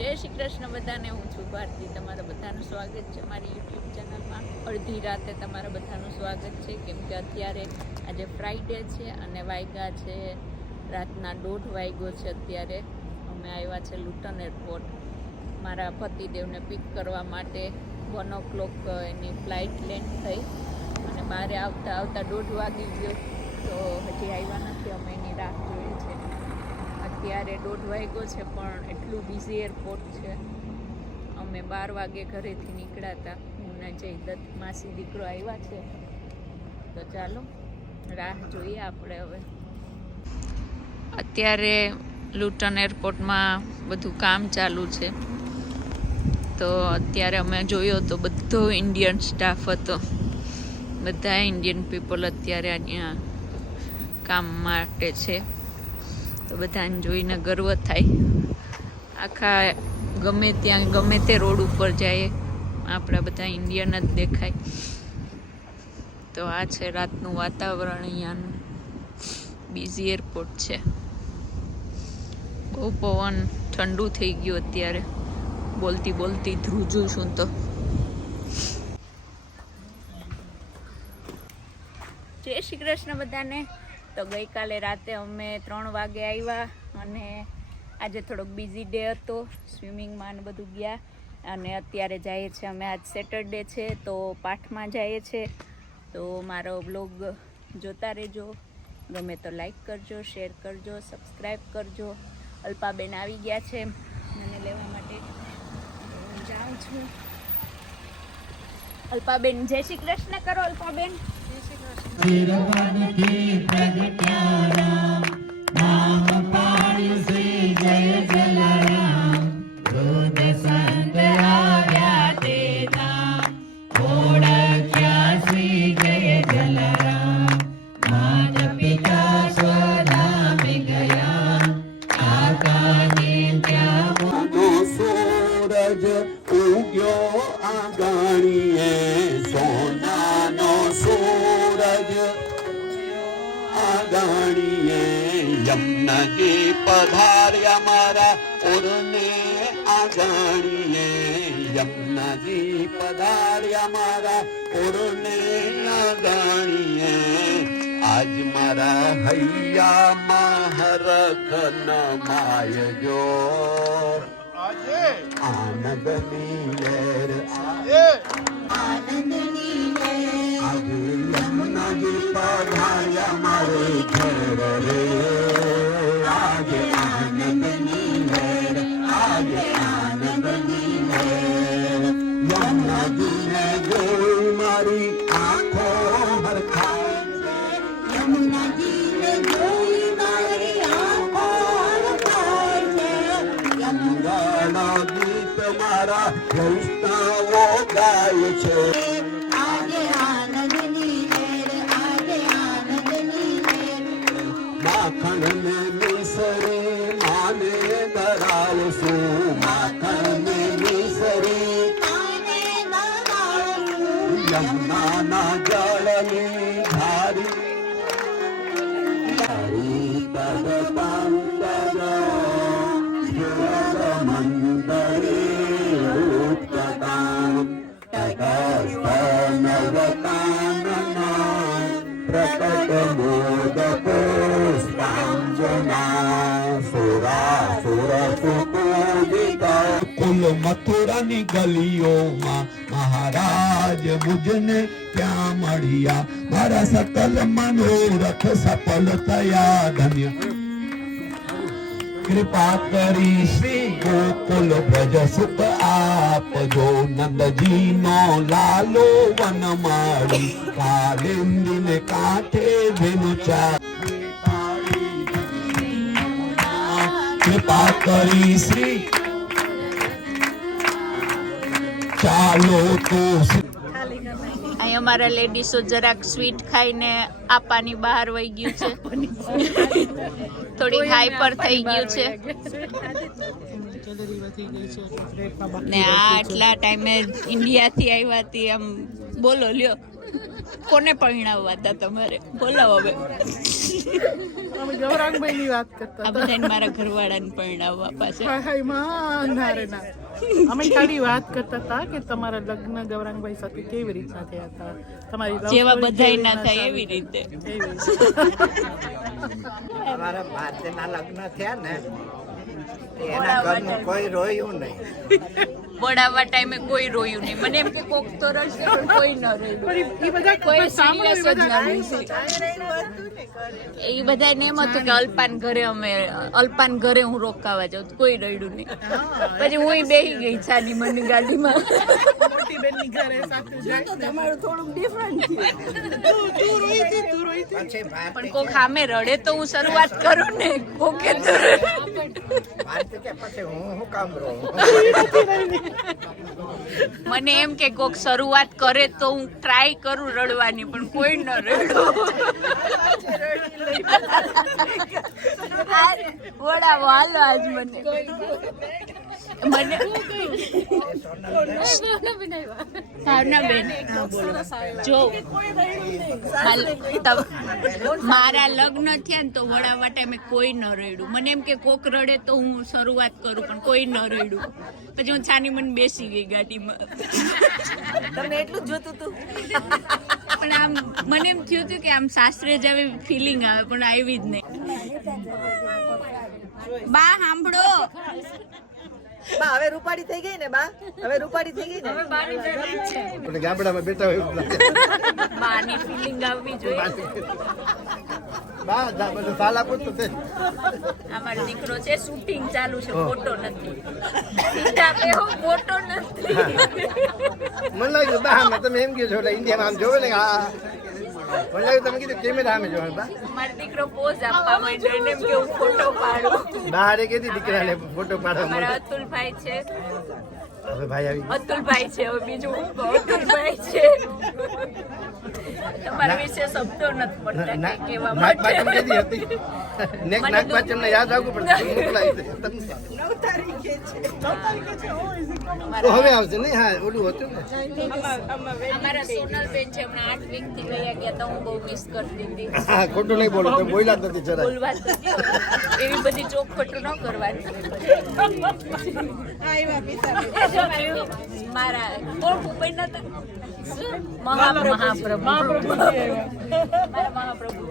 જય શ્રી કૃષ્ણ બધાને. હું છું ભારતી. તમારા બધાનું સ્વાગત છે મારી યુટ્યુબ ચેનલમાં. અડધી રાતે તમારા બધાનું સ્વાગત છે, કેમ કે અત્યારે આજે ફ્રાઈડે છે અને વાગ્યા છે રાતના 1:30 વાગ્યો છે. અત્યારે અમે આવ્યા છે લુટન એરપોર્ટ મારા પતિદેવને પિક કરવા માટે. 1 o'clock એની ફ્લાઇટ લેન્ડ થઈ અને બહાર આવતા 1:30 વાગી ગયો, તો હજી આવ્યા નથી. અમે એની રાહ જોઈએ છે. અત્યારે 1:30 વાગ્યો છે પણ એટલું બિઝી એરપોર્ટ છે. અમે 12 વાગે ઘરેથી નીકળ્યા હતા. હું ને જયદત્ત માસી દીકરો આવ્યા છે, તો ચાલો રાહ જોઈએ આપણે હવે. અત્યારે લુટન એરપોર્ટમાં બધું કામ ચાલુ છે, તો અત્યારે અમે જોયો તો બધો ઇન્ડિયન સ્ટાફ હતો. બધા ઇન્ડિયન પીપલ અત્યારે અહીંયા કામ માટે છે, તો બધાને જોઈને ગર્વ થાય. આખા ગમે ત્યાં ગમે તે રોડ ઉપર જાય આપણા બધા ઇન્ડિયન જ દેખાય. તો આ છે રાતનું વાતાવરણ. અહીંયાનું બિઝી એરપોર્ટ છે. બહુ પવન ઠંડુ થઈ ગયું અત્યારે. બોલતી બોલતી ધ્રુજું છું તો. જય શ્રી કૃષ્ણ બધાને. તો ગઈકાલે રાતે અમે 3 વાગે આવ્યા અને આજે થોડોક બિઝી ડે હતો. સ્વિમિંગમાં ને બધું ગયા અને અત્યારે જઈએ છીએ અમે. આજ સેટરડે છે તો પાઠમાં જઈએ છીએ. તો મારો બ્લોગ જોતા રહેજો. ગમે તો લાઈક કરજો, શેર કરજો, સબસ્ક્રાઈબ કરજો. અલ્પાબેન આવી ગયા છે મને લેવા માટે. હું જાઉં છું. અલ્પાબેન જય શ્રી કૃષ્ણ કરો. અલ્પાબેન યમુનાજી પધાર્યા મારા ઓરને આગાણીએ. યમુનાજી પધાર્યા મારા ઓરને આગાણીએ. આજ મારા હૈયામાં હરખ ન માયજો. આનંદની લહેર આજે યમુનાજી પધાર્યા મારે ઘર રે. આજે આનંદની લહેર, આજે આનંદની લહેર. યમુનાજીને જોઈ મારી આંખો હરખાય. યમુનાજીને જોઈ મારી આંખો હરખાય. યમુનાના ગીત મારા વૈષ્ણવો ગાય છે. માખણ ને મિસરે માને ધરાવશું. માખણ ને મિસરે યમુનાના જળની ધારી પદ પંકજ મંદરે ઉત્કટામ તટસ્થ નવકાનના પ્રકટ મોદકો કુલ મથુરાની ગલીઓમાં મહારાજ મુજને ક્યાં મળ્યા. મારા સકલ મનોરથ સફળ થયા. ધન્ય કૃપા કરી શ્રી ગોકુલ બ્રજ સુખ આપજો. નંદજી નો લાલો વન માળી કાલિંદીને કાંઠે વિનુચા. કૃપા કરી શ્રી ચાલો તો. અહીં અમારા લેડીઝો જરાક સ્વીટ ખાઈને આપાની બહાર વહી ગયું છે. થોડી હાઈપર થઈ ગયું છે ને આ આટલા ટાઈમે ઇન્ડિયાથી આવ્યા હતી. આમ બોલો લ્યો કોને પરણાવવા હતા તમારે? બોલાવો હવે. અમે ગૌરાંગભાઈ ની વાત કરતા આ બધાને મારા ઘરવાળાને પરણાવવા પાસે. હાય માં ના રે ના. અમે ખાલી વાત કરતા હતા કે તમારા લગ્ન ગૌરાંગભાઈ સાથે કેવી રીતના થયા હતા, તમારી love જેવા story બધાય કેવી ના રીતના થાય ચાલી? એવી રીતે. અમારા ભારતીના લગ્ન થયા ને એના ઘરનું કોઈ રોયું નહીં. બોડાવવા ટાઈમે કોઈ રોયું નહીં. મને એમ કે કોક તો રડશે પણ કોઈ ન રોયું. પણ ઈ બધા કોઈ સાંભળો, ઈ serious જ બધા ન લીધું. એ બધાને એમ હતું કે અલ્પાન ઘરે હું રોકાવા જાઉં તો કોઈ રડ્યું નહીં. પછી હું બેહી ગઈ છાની મની ગાડીમાં. મોટી બેનની ઘરે સાથે જાય. તમારું થોડુંક ડિફરન્ટ છે. તું રોઈ હતી. પછી પણ કોક સામે રડે તો હું શરૂઆત કરું ને. કોકે તો ભારતી કે પછી હું કામ રહું. મને એમ કે કોક શરૂઆત કરે તો હું ટ્રાય કરું રડવાની, પણ કોઈ ન રડો. વડાવો હાલો આજ મને ભાવનાબેન જો મારા લગ્ન થયા ને તો વડાવા ટાઈમે કોઈ ન રડ્યું. મને એમ કે કોક રડે તો હું શરૂઆત કરું, પણ કોઈ ન રડ્યું. પછી હું છાની મને બેસી ગઈ ગાડીમાં. તમને એટલું જ જોતું હતું. પણ આમ મને એમ થયું હતું કે આમ સાસરે જ આવી ફિલિંગ આવે, પણ આવી જ નહીં. બા સાંભળો, બા હવે રૂપાળી થઈ ગઈ ને બા, હવે રૂપાળી થઈ ગઈ ને. ગામડામાં બેઠા હોય બાની ફિલિંગ આવવી જોઈએ. બધું સાલા પૂછતું તે અમારો દીકરો છે, શૂટિંગ ચાલુ છે, ફોટો નથી. સીધા બેહો, ફોટો નથી. મને લાગ્યું બા તમે એમ કહો છો એટલે ઇન્ડિયામાં આમ જોવે ને હા મને લાગ્યું તમે કીધું કેમેરા સામે જોવે બા મારો દીકરો પોઝ આપવા માંડ્યો, એને એમ કે હું ફોટો પાડું. બહાર કીધી દીકરાને ફોટો પાડવા મારા માટે અતુલભાઈ છે, હવે ભાઈ આવી અતુલભાઈ છે. હવે બીજું હું કહું, અતુલભાઈ છે. તમારા વિશે શબ્દો નથી પડતા કઈ કહેવા નાગ માટે. પાંચમ કીધી હતી નેક્સ્ટ નાગ પાંચમ ને યાદ રાખવું પડે મોકલાવી દે તમને. તો હવે આવશે નહીં હા ઓલું હતું ને અમારા સોનલબેન છે, હમણાં 8 વીક થી ગયા ગયા તો હું બહુ મિસ કરતી હતી. હા ખોટું નહીં બોલો તમે બોલ્યા જ નથી જરાય બોલવા જ નથી. એવી બધી ચોખવટો ન કરવાની. મારા કોણ ભૂપેન હતા? મહાપ્રભુ. મારા મહાપ્રભુ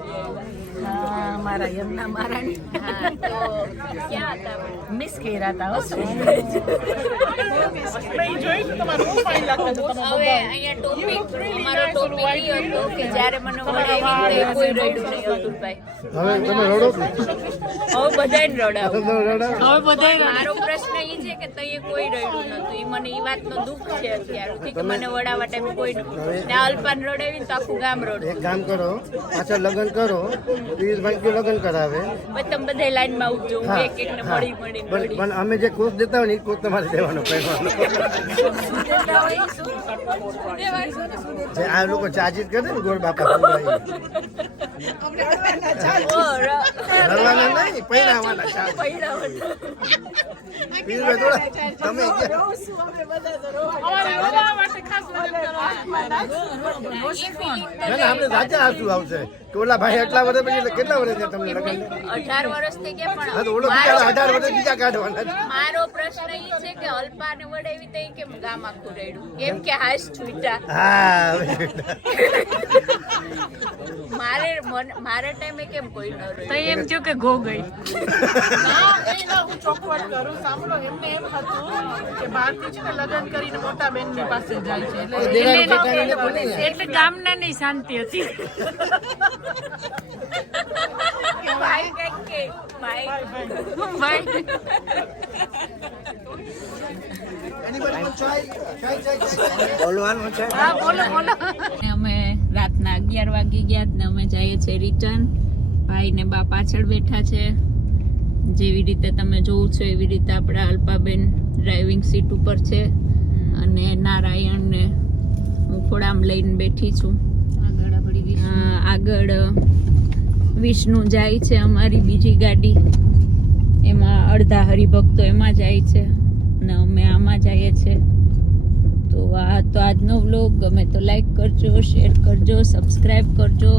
મારા યમના મહારાણી હા, તો ક્યાં હતા આપણે? મિસ કર્યા હતા હો. મેં જોયું તમારું બહુ fine લાગતું હતું. તમે હવે અહીંયા ટોપિક અમારો ટોપિક એ હતો કે જ્યારે મને વડાવી કોઈ રડ્યું નહીં અતુલભાઈ. હવે તમે રડો હવે બધાને રડાવું. તમે રડો મારો પ્રશ્ન એ છે કે તઈએ કોઈ રડ્યું નતું. એ મને એ વાતનો દુઃખ છે અત્યારથી કે મને વડાવા ટાઈમે કોઈ ને અલ્પાન રડાવી તો આખું ગામ રડે. એક કામ કરો પાછળ લગ્ન કરો પિયુષભાઈ કે લગ્ન કરાવે પછી તમે બધા લાઈનમાં ઉઠજો. હું હા, એક એકને હા. મળી પણ અમે જે કોર્સ દેતા હોય ને એ કોર્સ તમારે દેવાનો પહેરવાનો જે આ લોકો ચાર્જીસ કરે ને ગોળ બાપા રડવાના નહીં પહેરાવાના ચાર્જ પિયુષભાઈ થોડા તમે અમારે રોવા માટે ખાસ લગ્ન કરવા. ના આપણે રાજા આંસુ આવશે કે ઓલા ભાઈ એટલા વર્ષ પછી એટલે કેટલા વર્ષ થયા તમને લગ્ન 18 વર્ષ થઈ ગયા. હા તો પણ ઓલો બિચારો 18 વર્ષ બીજા કાઢવાના છે. મારો પ્રશ્ન એ છે કે અલ્પાને વડાવી તો કેમ ગામ આખું રેડ્યું? એમ કે હાશ છૂટા. હા મારા ટાઈમે કેમ કોઈ ન રહ્યું? એમ થયું કે ગો ગઈ. ના, એ ના, હું ચોખવટ કરું. સાંભળો, એમને એમ હતું કે ભારતી છે ને લગ્ન કરીને મોટા બેનની પાસે જાય છે એટલે દેરાણી જેઠાણીને બોલે ને. એટલે ગામના ની શાંતિ હતી. ભાઈ કંઈક કે ભાઈ બોલવાનું છે અમે રાતના 11 વાગી ગયા ને અમે જઈએ છીએ રિટર્ન. ભાઈ ને બા પાછળ બેઠા છે. જેવી રીતે તમે જોવું છો એવી રીતે આપણા અલ્પાબેન ડ્રાઇવિંગ સીટ ઉપર છે અને નારાયણ ને હું ખોડામ લઈને બેઠી છું. આગળ વિષ્ણુ જાય છે, અમારી બીજી ગાડી. એમાં અડધા હરિભક્તો એમાં જાય છે ને અમે આમાં જઈએ છીએ. તો તો આ તો આજનો વ્લોગ ગમે તો લાઈક કરજો, શેર કરજો, સબસ્ક્રાઈબ કરજો.